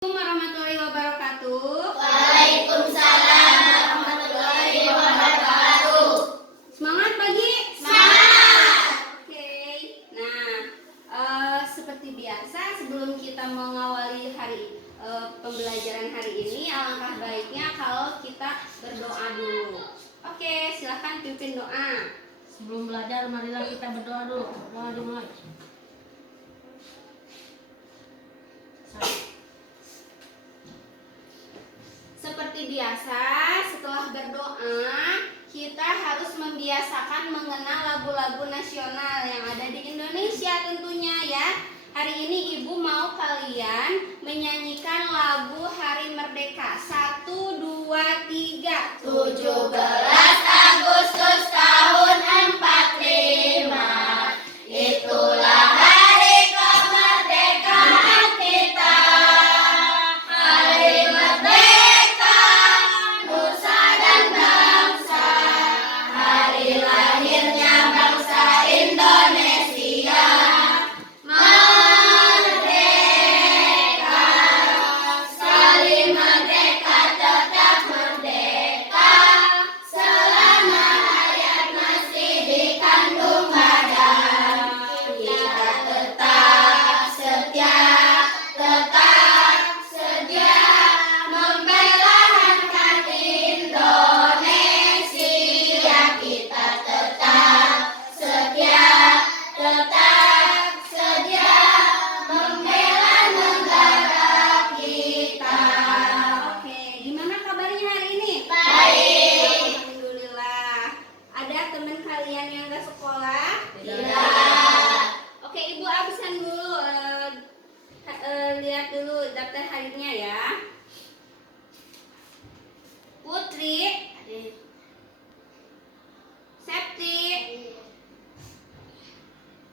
Warahmatullahi wabarakatuh. Waalaikumsalam warahmatullahi wabarakatuh. Semangat pagi? Semangat. Oke. Nah, seperti biasa sebelum kita mengawali pembelajaran hari ini, alangkah baiknya kalau kita berdoa dulu. Oke, silahkan pimpin doa. Sebelum belajar, marilah kita berdoa dulu. Doa dimulai. Seperti biasa, setelah berdoa, kita harus membiasakan mengenal lagu-lagu nasional yang ada di Indonesia tentunya ya. Hari ini Ibu mau kalian menyanyikan lagu Hari Merdeka. 1, 2, 3. 17 Agustus tahun 45, itulah hari kemerdekaan kita. Hari merdeka, nusa dan bangsa, hari lahirnya bangsa Indonesia. Merdeka, sekali merdeka tetap merdeka, selama hayat masih dikandung badan. Kita tetap setia membela harkat Indonesia. Kita tetap setia membela negara kita. Oke, gimana kabarnya hari ini? Baik. Alhamdulillah. Ada teman kalian yang gak sekolah? Tidak. Oke, Ibu absen dulu. Lihat dulu daftar harinya ya. Putri, Septi,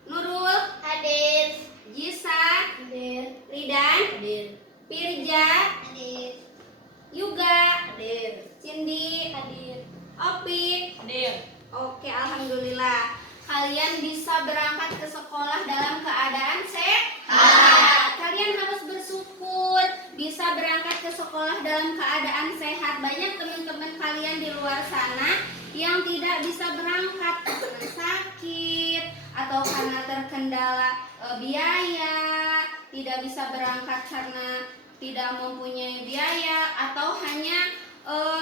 Nurul, Hadir. Jisa, Hadir. Ridan, Hadir. Pirja, Hadir. Yuga, Hadir. Cindy, Hadir. Opi. Hadir. Oke, alhamdulillah. Kalian bisa berangkat ke sekolah dalam keadaan sehat. Kalian harus bersyukur bisa berangkat ke sekolah dalam keadaan sehat. Banyak teman-teman kalian di luar sana yang tidak bisa berangkat karena sakit atau karena terkendala biaya, tidak bisa berangkat karena tidak mempunyai biaya atau hanya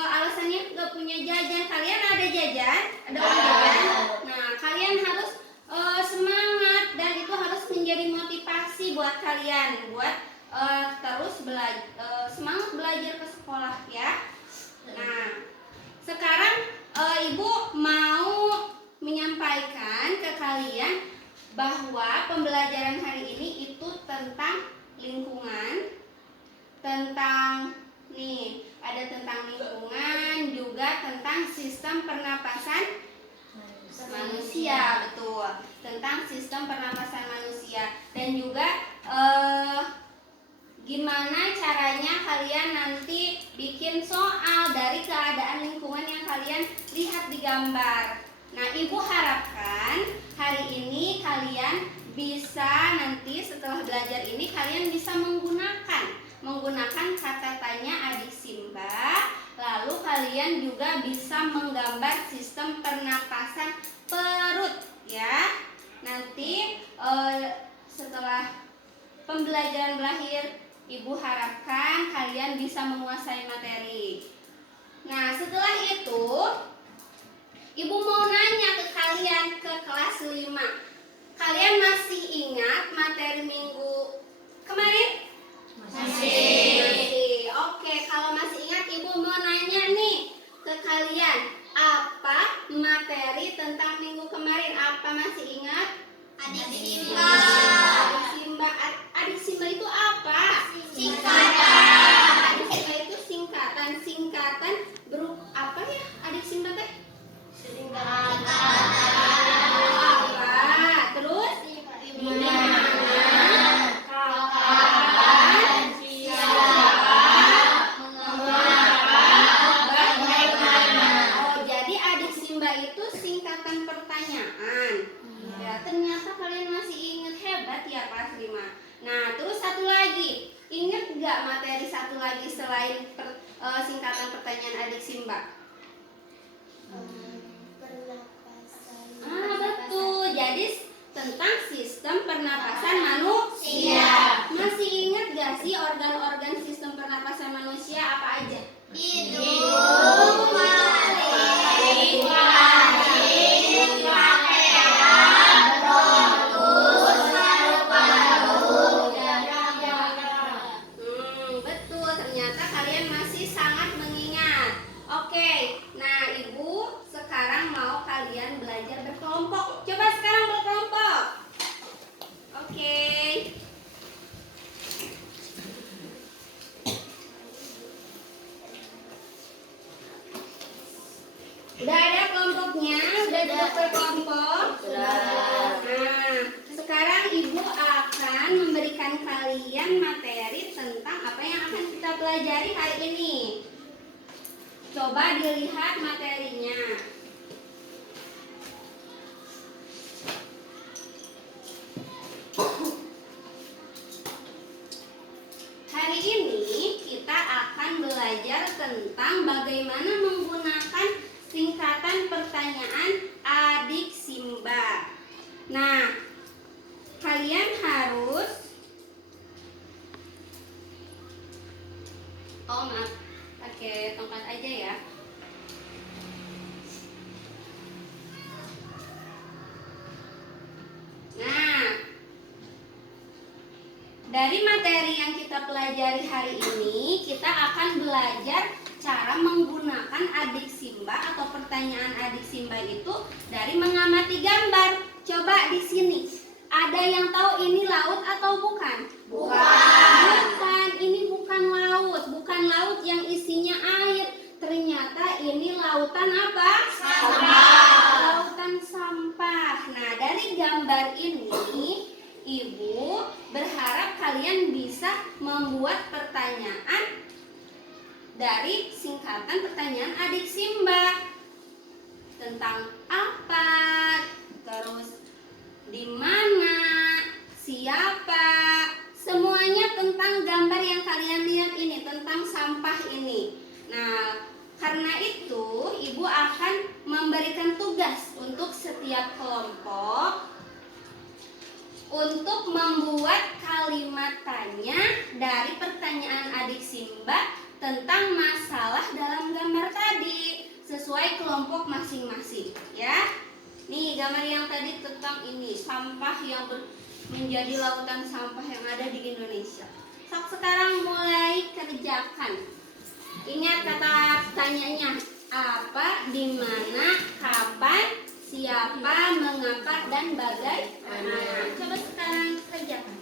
alasannya nggak punya jajan. Kalian ada jajan? Ada uang jajan? Nah, kalian harus semangat dan itu harus menjadi motivasi buat kalian buat terus semangat belajar ke sekolah ya. Nah, sekarang Ibu mau menyampaikan ke kalian bahwa pembelajaran hari ini itu tentang lingkungan, tentang tentang lingkungan, juga tentang sistem pernapasan manusia, betul. Tentang sistem pernapasan manusia dan juga gimana caranya kalian nanti bikin soal dari keadaan lingkungan yang kalian lihat di gambar. Nah, Ibu harapkan hari ini kalian bisa nanti setelah belajar ini kalian bisa menggunakan kata tanya adik Simba, lalu kalian juga bisa menggambar sistem pernapasan perut ya. Nanti setelah pembelajaran berakhir, Ibu harapkan kalian bisa menguasai materi. Nah, setelah itu Ibu mau nanya ke kalian ke kelas 5. Kalian masih ingat materi minggu kemarin? Masih. Oke, kalau masih ingat Ibu mau nanya nih ke kalian, apa materi tentang minggu kemarin? Apa masih ingat? Adik Simba. Adik Simba. Adik Simba itu apa? Singkatan. Adik Simba itu singkatan berupa apa ya? Adik Simba teh? Apa? Terus? Di mana? Kapan? Siapa? Mengapa? Bagaimana? Oh, jadi adik Simba itu singkatan pertanyaan. Ya, ternyata kalian masih ingat lagi selain singkatan pertanyaan adik Simba? Pernapasan. Betul. Jadi tentang sistem pernapasan manusia. Masih ingat gak sih organ-organ sistem pernapasan manusia apa aja? Hidung, paling, Betul, ternyata kalian masih sangat mengingat. Oke, nah Ibu sekarang mau kalian belajar berkelompok. Coba sekarang berkelompok. Oke. Udah ada kelompoknya? Udah duduk berkelompok? Nah, sekarang Ibu akan memberikan kalian materi tentang apa yang akan kita pelajari hari ini. Coba dilihat materinya. Hari ini kita akan belajar tentang bagaimana menggunakan singkatan pertanyaan adik Simba. Nah, kalian harus pakai tongkat aja ya. Nah, dari materi yang kita pelajari hari ini, kita akan belajar cara menggunakan adik Simba atau pertanyaan adik Simba itu dari mengamati gambar. Coba di sini, ada yang tahu ini laut atau bukan? Bukan, ini bukan laut yang isinya air. Ternyata ini lautan apa? Sampah. Lautan sampah. Nah, dari gambar ini Ibu berharap kalian bisa membuat pertanyaan dari singkatan pertanyaan adik Simba. Tentang apa, terus di mana, siapa, semuanya tentang gambar yang kalian lihat ini, tentang sampah ini. Nah, karena itu Ibu akan memberikan tugas untuk setiap kelompok untuk membuat kalimat tanya dari pertanyaan adik Simba tentang masalah dalam gambar tadi sesuai kelompok masing-masing ya. Nih gambar yang tadi tentang ini sampah yang menjadi lautan sampah yang ada di Indonesia. Sekarang mulai kerjakan. Ingat kata tanyanya apa, di mana, kapan, siapa, mengapa, dan bagaimana. Coba sekarang kerjakan.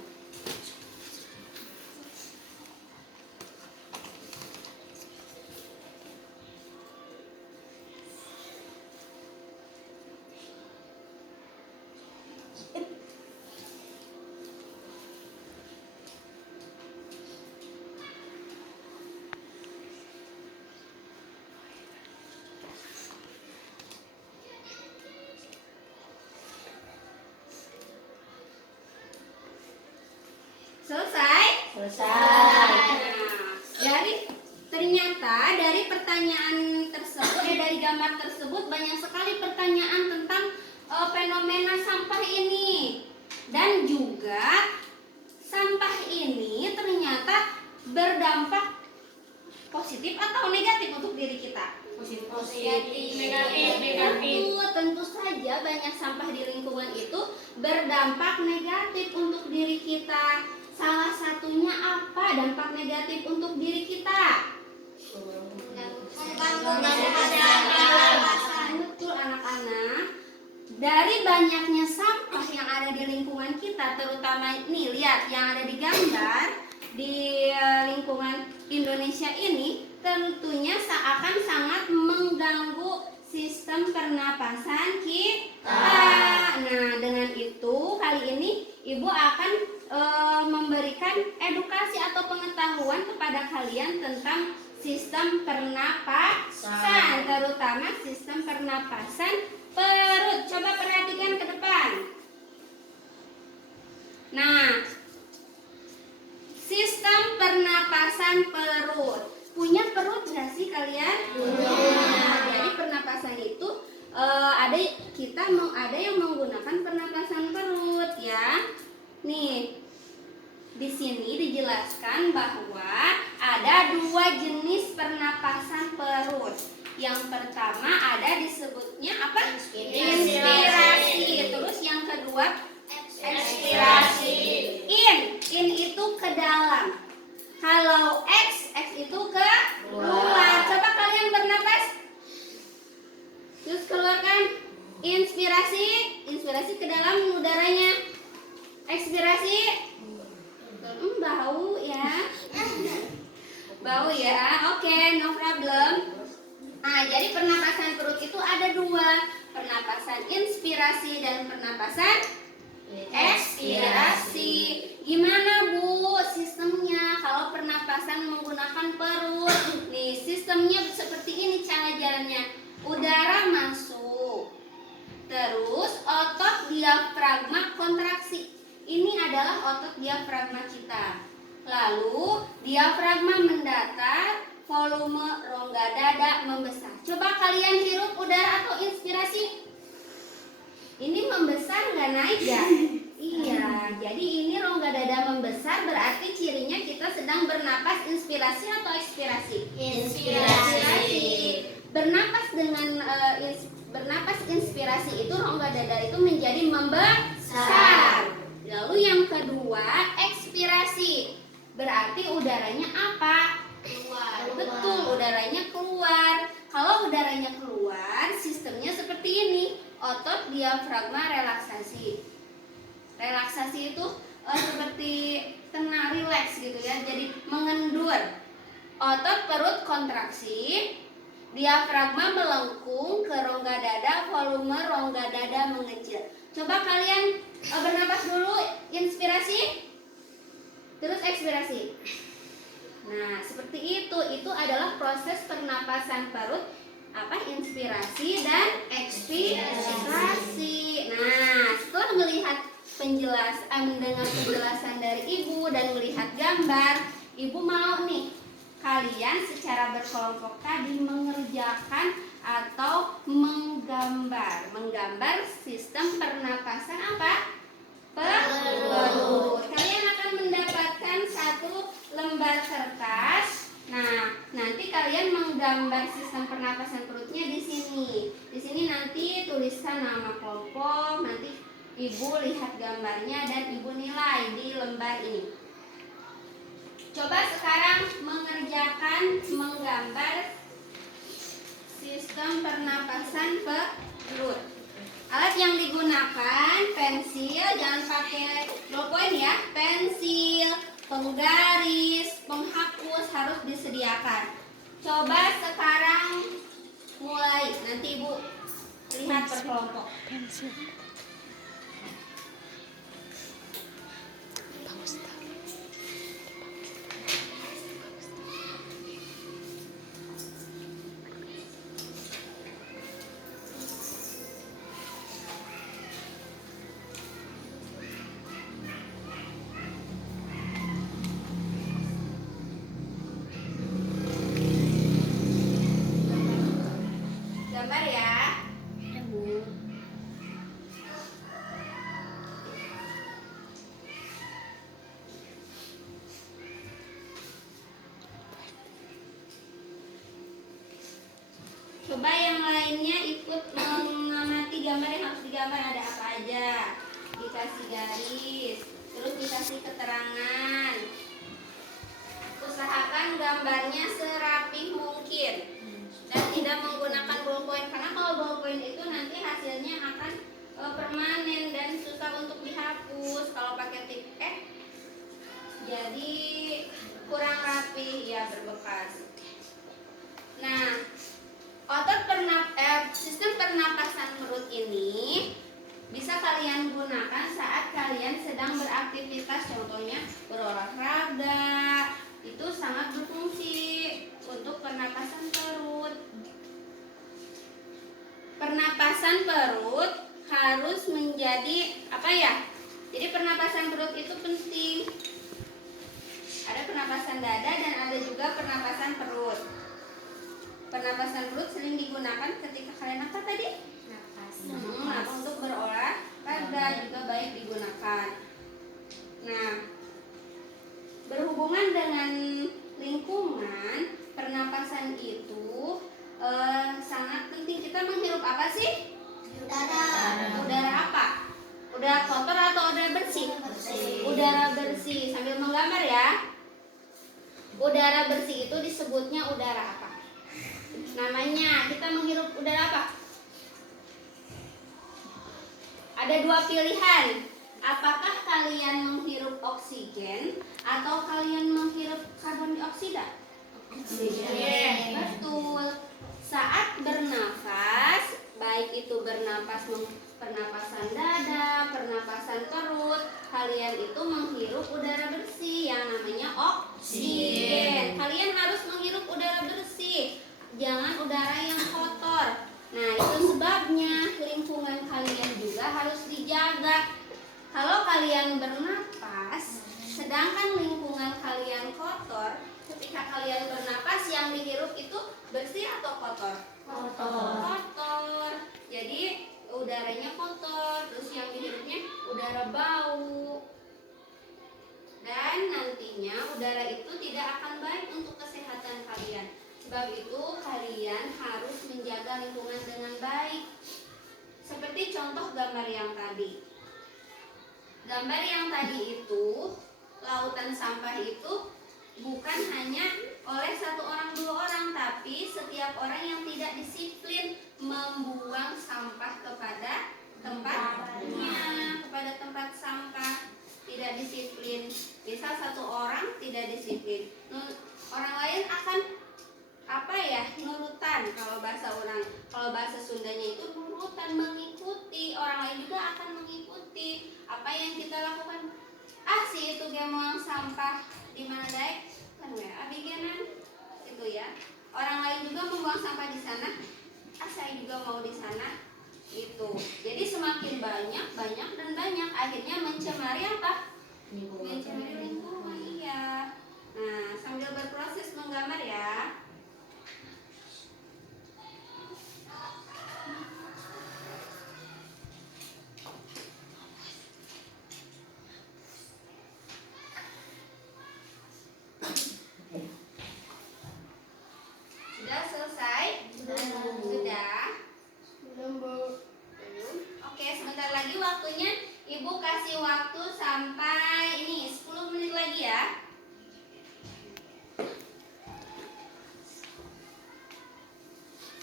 Selesai? Nah, ternyata dari pertanyaan tersebut, dari gambar tersebut banyak sekali pertanyaan tentang fenomena sampah ini. Dan juga sampah ini ternyata berdampak positif atau negatif untuk diri kita. Positif, negatif. Tentu saja banyak sampah di lingkungan itu berdampak negatif untuk diri kita. Salah satunya apa dampak negatif untuk diri kita? Betul anak-anak. Dari banyaknya sampah yang ada di lingkungan kita, terutama nih lihat yang ada di gambar di lingkungan Indonesia ini, tentunya akan sangat mengganggu sistem pernapasan kita. Nah, dengan itu kali ini Ibu akan memberikan edukasi atau pengetahuan kepada kalian tentang sistem pernapasan, terutama sistem pernapasan perut. Coba perhatikan ke depan. Nah, sistem Sistem pernapasan perut. Punya perut nggak sih kalian? Nah, jadi pernapasan itu ada yang menggunakan pernapasan perut ya. Nih, di sini dijelaskan bahwa ada 2 jenis pernapasan perut. Yang pertama ada disebutnya apa? Inspirasi. Terus yang kedua ekspirasi. In itu ke dalam. Kalau X itu ke luar. Coba kalian bernapas. Terus keluarkan. Inspirasi ke dalam udaranya. Ekspirasi. Bau ya. Bau ya. Oke, no problem. Nah, jadi pernapasan perut itu ada 2. Pernapasan inspirasi dan pernapasan ekspirasi. Gimana Bu sistemnya kalau pernapasan menggunakan perut? Nih, sistemnya seperti ini cara jalannya. Udara masuk. Terus otot diafragma kontraksi. Ini adalah otot diafragma kita. Lalu diafragma mendatar, volume rongga dada membesar. Coba kalian hirup udara atau inspirasi. Ini membesar nggak naik ya? Iya, jadi ini rongga dada membesar berarti cirinya kita sedang bernapas inspirasi atau ekspirasi? Inspirasi. Bernapas dengan bernapas inspirasi itu rongga dada itu menjadi membesar. Lalu yang kedua ekspirasi. Berarti udaranya apa? Keluar. Betul, udaranya keluar. Kalau udaranya keluar, sistemnya seperti ini. Otot diafragma relaksasi. Relaksasi itu seperti tenang, rileks gitu ya. Jadi mengendur. Otot perut kontraksi. Diafragma melengkung ke rongga dada, volume rongga dada mengecil. Coba kalian bernapas dulu, inspirasi. Terus ekspirasi. Nah, seperti itu. Itu adalah proses pernapasan perut, inspirasi dan ekspirasi. Nah, setelah melihat mendengar penjelasan dari Ibu dan melihat gambar, Ibu mau nih kalian secara berkelompok tadi mengerjakan atau menggambar sistem pernapasan perut. Kalian akan mendapatkan 1 lembar kertas. Nah, nanti kalian menggambar sistem pernapasan perutnya di sini. Di sini nanti tuliskan nama kelompok, nanti Ibu lihat gambarnya dan Ibu nilai di lembar ini. Coba sekarang menggambar sistem pernapasan perut. Alat yang digunakan pensil, jangan pakai ballpoint ya. Pensil, penggaris, penghapus harus disediakan. Coba sekarang mulai. Nanti Ibu lihat per kelompok. Gambar ya. Coba yang lainnya ikut mengamati gambar yang harus digambar, ada apa aja. Dikasih garis, terus dikasih keterangan. Usahakan gambarnya serapih mungkin dan tidak menggunakan ballpoint, karena kalau ballpoint itu nanti hasilnya akan permanen dan susah untuk dihapus. Kalau pakai tip jadi kurang rapi ya, berbekas. Nah, sistem pernapasan perut ini bisa kalian gunakan saat kalian sedang beraktivitas, contohnya berolahraga. Itu sangat berfungsi untuk pernapasan perut. Pernapasan perut harus menjadi Jadi pernapasan perut itu penting. Ada pernapasan dada dan ada juga pernapasan perut. Pernapasan perut sering digunakan ketika kalian apa tadi? Nah, untuk berolahraga juga baik digunakan. Nah, berhubungan dengan lingkungan, pernapasan itu sangat penting. Kita menghirup apa sih? Udara apa? Udara kotor atau udara bersih? Udara bersih. Sambil menggambar ya. Udara bersih itu disebutnya udara apa? Namanya, kita menghirup udara apa? Ada dua pilihan. Apakah kalian menghirup oksigen atau kalian menghirup karbon dioksida? Oksigen. Betul. Saat bernafas, baik itu bernapas pernapasan dada, pernapasan perut, kalian itu menghirup udara bersih yang namanya oksigen. Kalian harus menghirup udara bersih, jangan udara yang kotor. Nah, itu sebabnya lingkungan kalian juga harus dijaga. Kalau kalian bernapas, sedangkan lingkungan kalian kotor, ketika kalian bernapas yang dihirup itu bersih atau kotor? Kotor. Jadi udaranya kotor, terus yang dihirupnya udara bau. Dan nantinya udara itu tidak akan baik untuk kesehatan kalian. Sebab itu kalian harus menjaga lingkungan dengan baik. Seperti contoh gambar yang tadi. Gambar yang tadi itu, lautan sampah itu bukan hanya oleh satu orang dua orang, tapi setiap orang yang tidak disiplin membuang sampah kepada tempatnya, kepada tempat sampah, tidak disiplin. Misal satu orang tidak disiplin, orang lain akan nurutan. Kalau bahasa Sundanya itu nurutan, mengikuti. Orang lain juga akan mengikuti apa yang kita lakukan. Si itu dia buang sampah di mana daek kan ya abigenan gitu ya. Orang lain juga membuang sampah di sana, saya juga mau di sana itu. Jadi semakin banyak dan banyak, akhirnya mencemari apa? Mencemari lingkungan. Iya. Nah, sambil berproses menggambar ya. Sudah selesai? Sudah? Belum. Oke, sebentar lagi waktunya. Ibu kasih waktu sampai 10 menit lagi ya.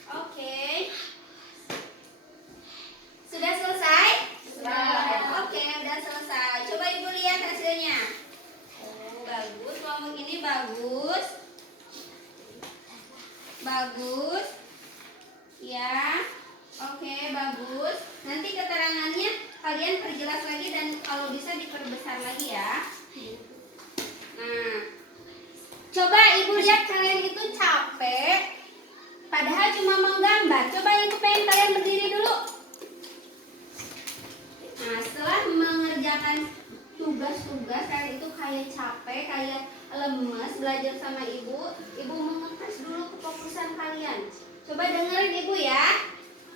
Oke. Sudah selesai? Sudah. Oke, udah selesai. Coba Ibu lihat hasilnya. Bagus, kelompok ini bagus. Bagus. Ya. Oke, bagus. Nanti keterangannya kalian perjelas lagi dan kalau bisa diperbesar lagi ya. Nah, coba Ibu lihat kalian itu capek, padahal cuma menggambar. Coba Ibu pengen kalian berdiri dulu. Nah, setelah mengerjakan tugas-tugas kalian itu kayak capek, kayak lemes belajar sama Ibu mengetes dulu kefokusan kalian. Coba dengerin Ibu ya.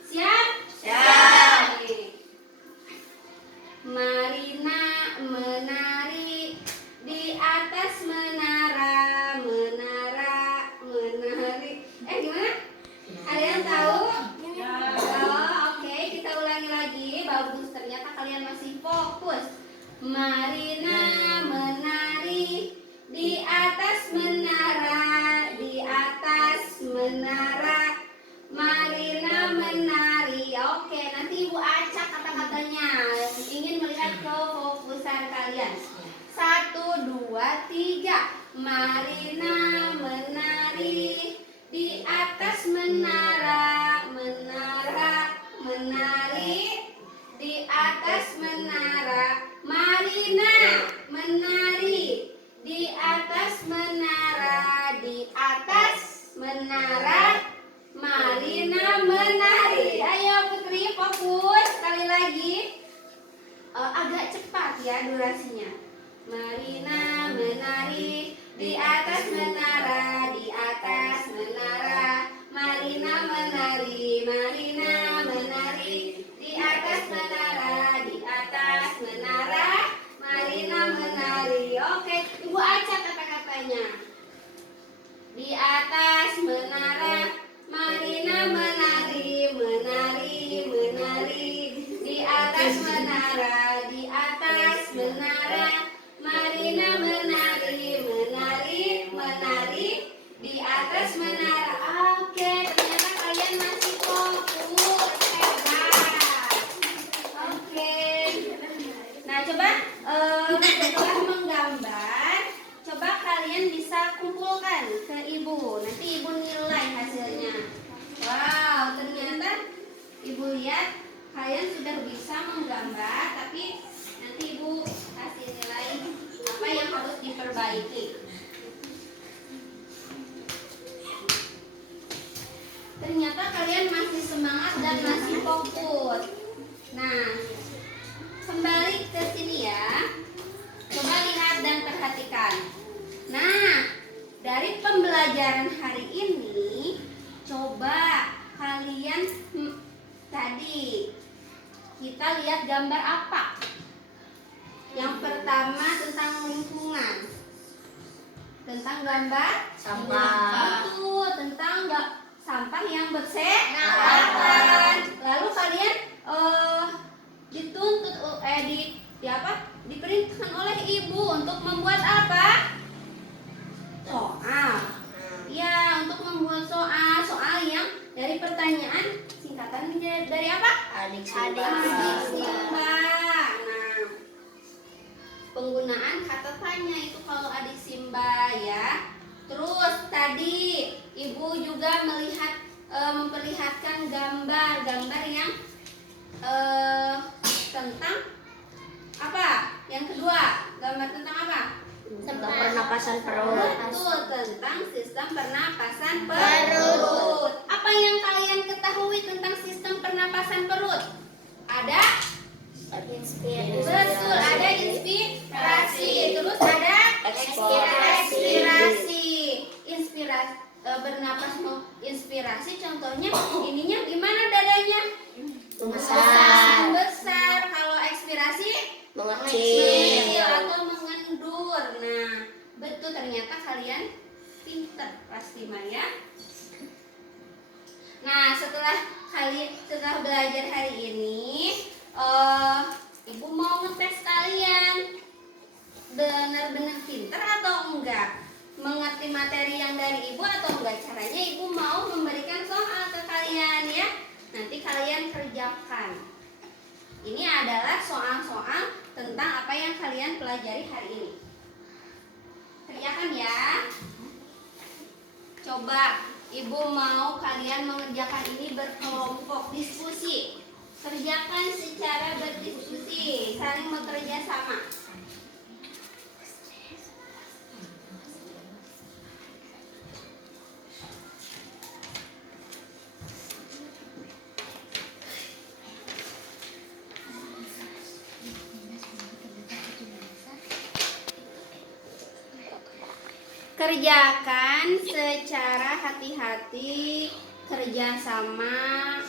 Siap? Siap. Marina menari di atas menara, menari. Gimana? Ada yang tahu? Oke, kita ulangi lagi. Bagus, ternyata kalian masih fokus. Marina menari di atas menara, di atas menara. Marina menari. Oke, nanti Ibu acak kata-katanya. Ingin melihat kefokusan kalian. 1, 2, 3. Marina menari di atas menara, menari di atas menara. Marina menari di atas menara, di atas menara. Marina menari. Ayo Putri, fokus. Sekali lagi. Agak cepat ya durasinya. Marina menari Di atas menara, di atas menara, Marina menari, Marina menari. Di atas menara, di atas menara, Marina menari. Oke, Ibu acak kata-katanya. Di atas menara, Marina menari, menari, menari. Di atas menara, di atas menara, Marina menari, menari, menari. Di atas menara. Oke, ternyata kalian masih fokus. Hebat. Oke. Nah, coba setelah menggambar, coba kalian bisa kumpulkan ke Ibu. Nanti Ibu nilai hasilnya. Wow, ternyata Ibu lihat kalian sudah bisa menggambar, tapi nanti Ibu kasih nilai apa yang harus diperbaiki. Ternyata kalian masih semangat dan masih fokus. Nah, kembali ke sini ya. Coba lihat dan perhatikan. Nah, dari pembelajaran hari ini, coba kalian tadi kita lihat gambar apa? Yang pertama tentang lingkungan. Tentang gambar Sampah. Betul, tentang sampah yang berserakan. Lalu kalian dituntut diperintahkan oleh Ibu untuk membuat apa? Soal. Ya, untuk membuat soal yang dari pertanyaan singkatan dari apa? Adik Adik Simba. Nah, penggunaan kata tanya itu kalau adik Simba ya. Terus tadi Ibu juga memperlihatkan gambar yang tentang apa? Yang kedua, gambar tentang apa? Tentang pernapasan perut. Betul, tentang sistem pernapasan perut. Apa yang kalian ketahui tentang sistem pernapasan perut? Ada? Betul, ada inspirasi. Terus ada ekspirasi. Bernapas inspirasi contohnya ininya gimana dadanya? Besar. Kalau ekspirasi Mengecil. atau mengendur. Nah, betul, ternyata kalian pintar pasti Maya. Nah, setelah belajar hari ini, Ibu mau ngetes kalian benar-benar pintar atau enggak, mengerti materi yang dari Ibu atau enggak. Caranya Ibu mau memberikan soal ke kalian ya. Nanti kalian kerjakan. Ini adalah soal-soal tentang apa yang kalian pelajari hari ini. Kerjakan ya. Coba Ibu mau kalian mengerjakan ini berkelompok diskusi. Kerjakan secara berdiskusi, saling bekerja sama. Kerjakan secara hati-hati, kerjasama.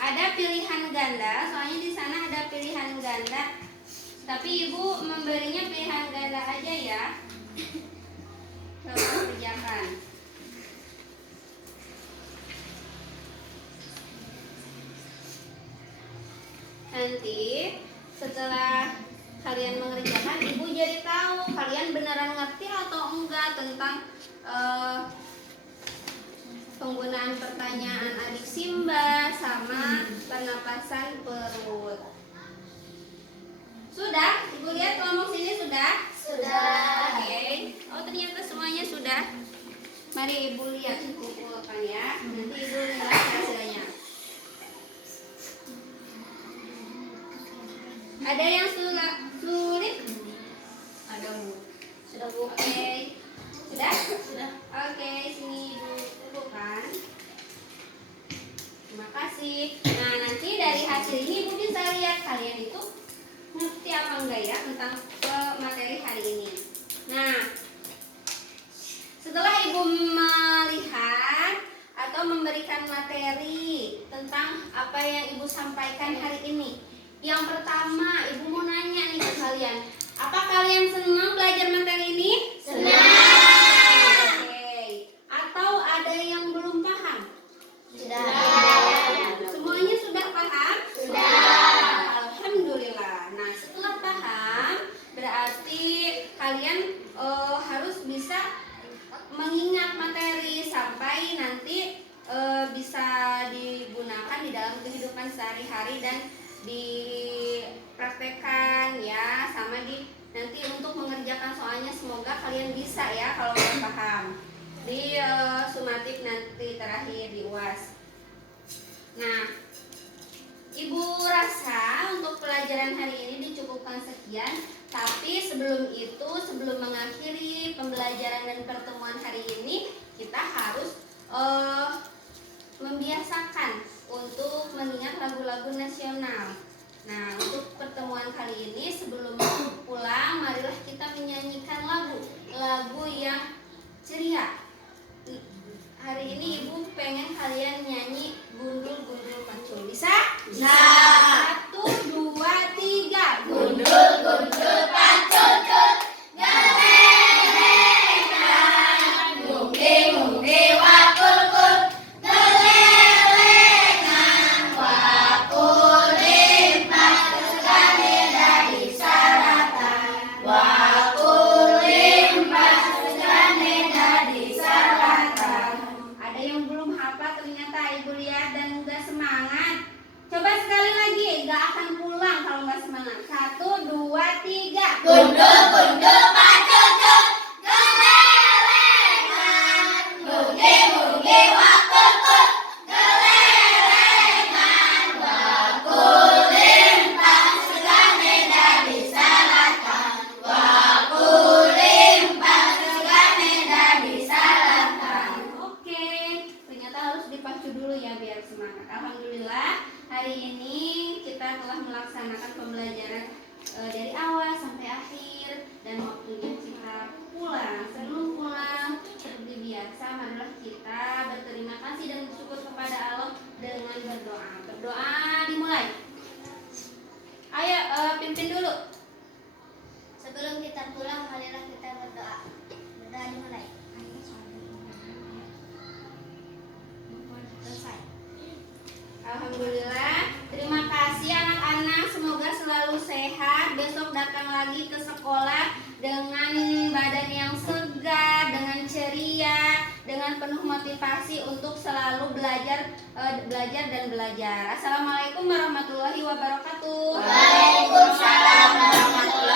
Ada pilihan ganda, soalnya di sana ada pilihan ganda. Tapi Ibu memberinya pilihan ganda aja ya. Coba kerjakan. Nanti setelah kalian mengerjakan, Ibu jadi tahu kalian beneran ngerti atau enggak tentang penggunaan pertanyaan adik Simba sama pernapasan perut. Sudah? Ibu lihat kelompok sini sudah? Sudah. Oke. Oh, ternyata semuanya sudah. Mari Ibu lihat kumpulkan ya. Nanti Ibu lihat hasilnya. Ada yang sulit? Ada Oke. Sudah? Sudah. Oke, sini dulu kan. Terima kasih. Nah, nanti dari hasil ini Ibu bisa lihat kalian itu ngerti apa enggak ya tentang materi hari ini. Nah, setelah Ibu melihat atau memberikan materi tentang apa yang Ibu sampaikan hari ini, yang pertama Ibu mau nanya nih ke kalian, apa kalian senang belajar materi ini? Senang. Oke. Atau ada yang belum paham? Sudah. Semuanya sudah paham? Sudah. Alhamdulillah. Nah, setelah paham, berarti kalian harus bisa mengingat materi sampai nanti bisa digunakan di dalam kehidupan sehari-hari dan dipraktekkan ya, sama nanti untuk mengerjakan soalnya. Semoga kalian bisa ya kalau udah paham di sumatif nanti terakhir di UAS. Nah, Ibu rasa untuk pelajaran hari ini dicukupkan sekian. Tapi sebelum itu, sebelum mengakhiri pembelajaran dan pertemuan hari ini, kita harus membiasakan untuk mengingat lagu-lagu nasional. Nah, untuk pertemuan kali ini sebelum pulang, marilah kita menyanyikan lagu yang ceria. Hari ini Ibu pengen kalian nyanyi Gundul-Gundul Pacul. Bisa? Bisa. 1, 2, 3. Gundul-gundul pacul cul, gelelekan, mungki-mungki wakul-kul, gelelengan wakul limpah, segane dari saratan, wakul limpah, segane dari saratan. Ada yang belum hafal ternyata Ibu lihat dan udah semangat. Coba sekali lagi, gak akan pulang kalau nggak semangat. 1, 2, 3. Gundul-gundul pacul cul, gelelengan, mungki-mungki wakul-kul, gelelengan wakul limpah, segane dari saratan, wakul limpah, segane dari saratan. Oke, ternyata harus dipacu dulu ya biar semangat. Alhamdulillah, hari ini kita telah melaksanakan pembelajaran dari awal sampai akhir, dan waktunya kita pulang. Sebelum pulang, seperti biasa, marilah kita berterima kasih dan bersyukur kepada Allah dengan berdoa. Berdoa dimulai. Ayo, pimpin dulu. Sebelum kita pulang, marilah kita berdoa. Berdoa dimulai. Selesai. Alhamdulillah. Terima kasih anak-anak. Semoga selalu sehat. Besok datang lagi ke sekolah dengan badan yang segar, dengan ceria, dengan penuh motivasi untuk selalu belajar dan belajar. Assalamualaikum warahmatullahi wabarakatuh. Waalaikumsalam warahmatullahi